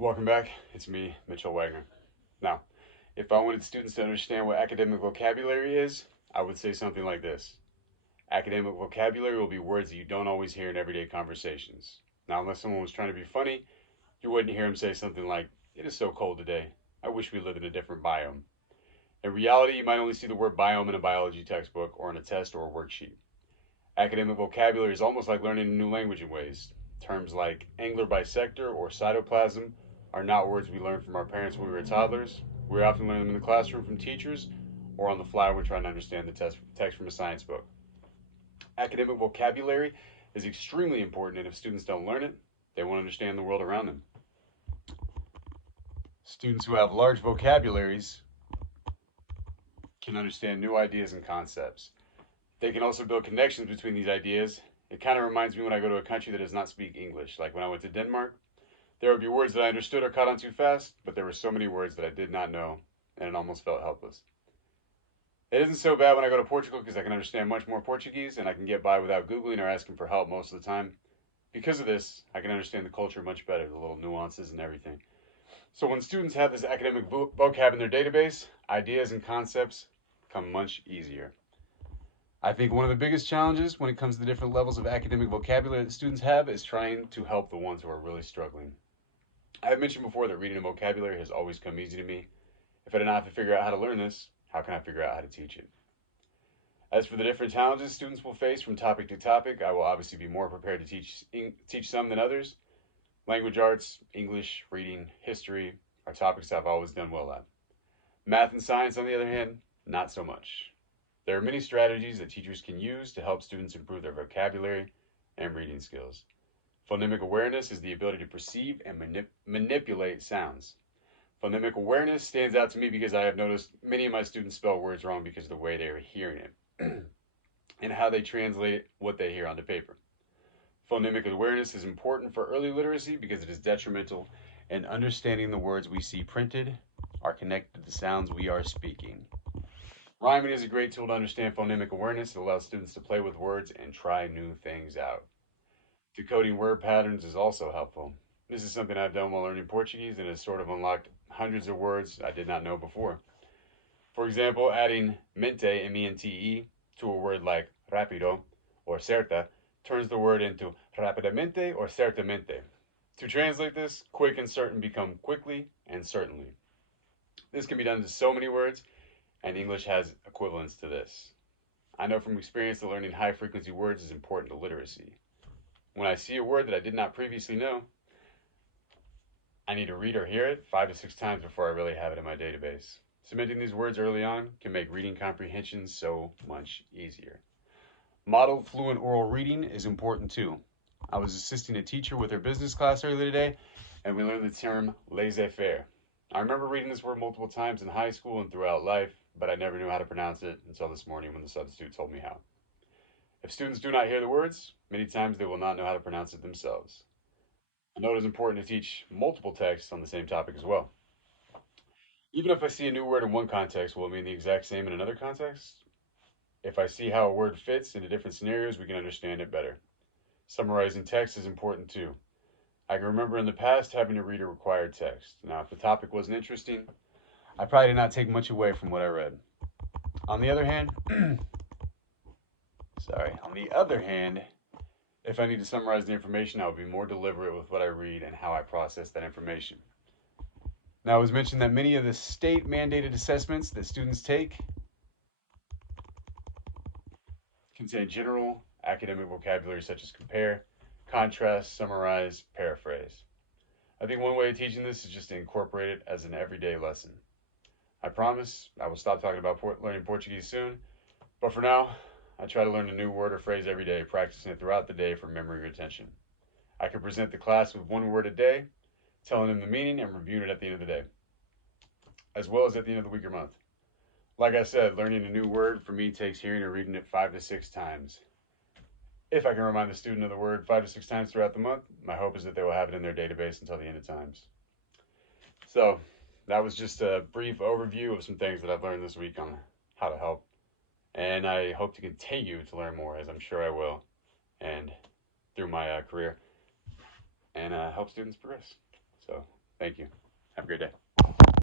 Welcome back. It's me, Mitchell Wagner. Now, if I wanted students to understand what academic vocabulary is, I would say something like this. Academic vocabulary will be words that you don't always hear in everyday conversations. Now, unless someone was trying to be funny, you wouldn't hear him say something like, "It is so cold today. I wish we lived in a different biome." In reality, you might only see the word biome in a biology textbook or in a test or a worksheet. Academic vocabulary is almost like learning a new language in ways. Terms like angular bisector or cytoplasm are not words we learned from our parents when we were toddlers. We often learn them in the classroom from teachers or on the fly when we're trying to understand the text from a science book. Academic vocabulary is extremely important, and if students don't learn it, they won't understand the world around them. Students who have large vocabularies can understand new ideas and concepts. They can also build connections between these ideas. It kind of reminds me when I go to a country that does not speak English. Like when I went to Denmark, there would be words that I understood or caught on too fast, but there were so many words that I did not know, and it almost felt helpless. It isn't so bad when I go to Portugal because I can understand much more Portuguese and I can get by without Googling or asking for help most of the time. Because of this, I can understand the culture much better, the little nuances and everything. So when students have this academic vocab in their database, ideas and concepts come much easier. I think one of the biggest challenges when it comes to the different levels of academic vocabulary that students have is trying to help the ones who are really struggling. I have mentioned before that reading and vocabulary has always come easy to me. If I did not have to figure out how to learn this, how can I figure out how to teach it? As for the different challenges students will face from topic to topic, I will obviously be more prepared to teach some than others. Language arts, English, reading, history are topics I've always done well at. Math and science, on the other hand, not so much. There are many strategies that teachers can use to help students improve their vocabulary and reading skills. Phonemic awareness is the ability to perceive and manipulate sounds. Phonemic awareness stands out to me because I have noticed many of my students spell words wrong because of the way they are hearing it and how they translate what they hear onto paper. Phonemic awareness is important for early literacy because it is detrimental in understanding the words we see printed are connected to sounds we are speaking. Rhyming is a great tool to understand phonemic awareness. It allows students to play with words and try new things out. Decoding word patterns is also helpful. This is something I've done while learning Portuguese and has sort of unlocked hundreds of words I did not know before. For example, adding mente, M-E-N-T-E, to a word like rapido or certa turns the word into rapidamente or certamente. To translate this, quick and certain become quickly and certainly. This can be done to so many words, and English has equivalents to this. I know from experience that learning high frequency words is important to literacy. When I see a word that I did not previously know, I need to read or hear it 5 to 6 times before I really have it in my database. Cementing these words early on can make reading comprehension so much easier. Modeled fluent oral reading is important too. I was assisting a teacher with her business class earlier today, and we learned the term laissez faire. I remember reading this word multiple times in high school and throughout life, but I never knew how to pronounce it until this morning when the substitute told me how. If students do not hear the words, many times they will not know how to pronounce it themselves. I know it is important to teach multiple texts on the same topic as well. Even if I see a new word in one context, will it mean the exact same in another context? If I see how a word fits into different scenarios, we can understand it better. Summarizing text is important too. I can remember in the past having to read a required text. Now, if the topic wasn't interesting, I probably did not take much away from what I read. On the other hand, on the other hand, if I need to summarize the information, I will be more deliberate with what I read and how I process that information. Now, it was mentioned that many of the state mandated assessments that students take contain general academic vocabulary such as compare, contrast, summarize, paraphrase. I think one way of teaching this is just to incorporate it as an everyday lesson. I promise I will stop talking about learning Portuguese soon, but for now, I try to learn a new word or phrase every day, practicing it throughout the day for memory retention. I can present the class with one word a day, telling them the meaning and reviewing it at the end of the day, as well as at the end of the week or month. Like I said, learning a new word for me takes hearing or reading it 5 to 6 times. If I can remind the student of the word 5 to 6 times throughout the month, my hope is that they will have it in their database until the end of times. So that was just a brief overview of some things that I've learned this week on how to help. And I hope to continue to learn more, as I'm sure I will, and through my career, and help students progress. So Thank you. Have a great day.